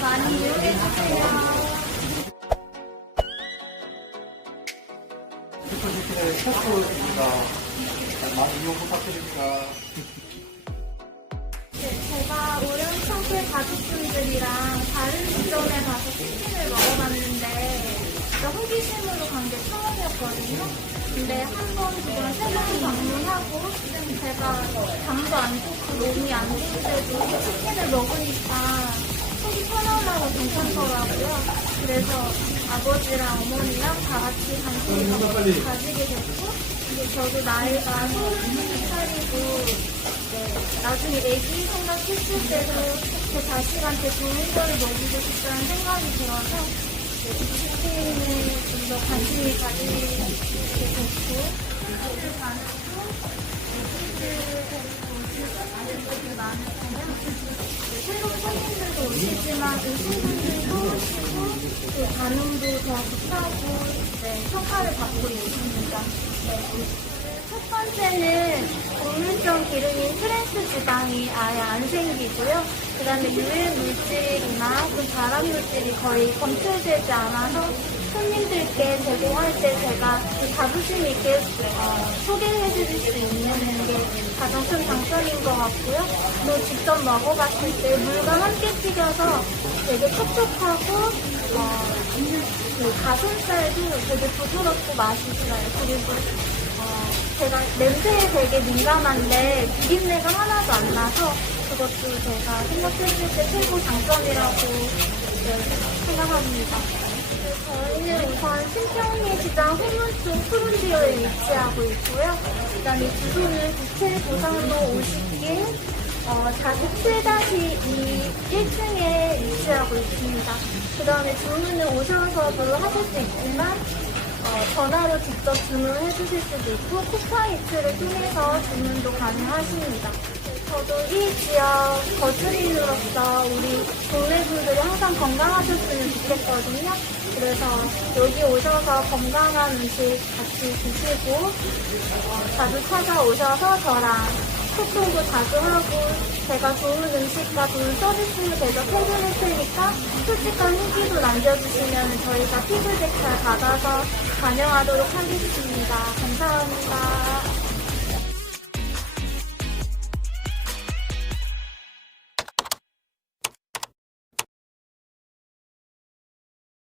많이 이용해주세요. 슈퍼시티의 셰프입니다. 많이 이용 부탁드립니다. 네, 제가 오연천의 가족분들이랑 다른 지점에 가서 치킨을 먹어봤는데 호기심으로 간 게 처음이었거든요. 근데 한 번, 두 번, 세 번 방문하고 제가 장도 안 좋고 몸이 안 좋을 때도 치킨을 먹으니까 속이 편안하고 괜찮더라고요. 그래서 아버지랑 어머니랑 다 같이 관심을 가지게 됐고 이제 저도 나이가 서른 살이고 네, 나중에 애기 생각했을 때도 제 자식한테 좋은 거를 먹이고 싶다는 생각이 들어서 네, 이 치킨에 좀더 관심이 가지게 됐고 많으시면 네, 새로운 손님들 도 오시지만 오신 분들도 오시고 그 반응도 더 좋다고 네, 평가를 받고 있습니다. 네. 첫 번째는 고물성 기름인 트랜스 지방이 아예 안 생기고요. 그 다음에 유해 물질이나 그 발암 물질이 거의 검출되지 않아서 손님들께 제공할 때 제가 자부심 있게 어, 소개해 드릴 수 있는 게 가장 큰 장점인 것 같고요. 또 직접 먹어봤을 때 물과 함께 튀겨서 되게 촉촉하고 어, 그 가슴살도 되게 부드럽고 맛있어요. 그리고 어, 제가 냄새에 되게 민감한데 비린내가 하나도 안 나서 그것도 제가 생각했을 때 최고 장점이라고 네, 생각합니다. 네, 저희는 우선 신평리 시장 후문쪽 푸른지오에 위치하고 있고요. 그 다음에 주소는 부채 고상로 50길 어, 47-2 1층에 위치하고 있습니다. 그 다음에 주문은 오셔서도 하실 수 있지만 어, 전화로 직접 주문해 주실 수도 있고 쿠팡이츠를 통해서 주문도 가능하십니다. 저도 이 지역 거주민으로서 우리 동네 분들이 항상 건강하셨으면 좋겠거든요. 그래서 여기 오셔서 건강한 음식 같이 드시고 어, 자주 찾아오셔서 저랑 소통도 자주 하고 제가 좋은 음식과 좋은 서비스를 계속 해드릴 테니까 솔직한 후기도 남겨주시면 저희가 피드백 잘 받아서 반영하도록 하겠습니다. 감사합니다.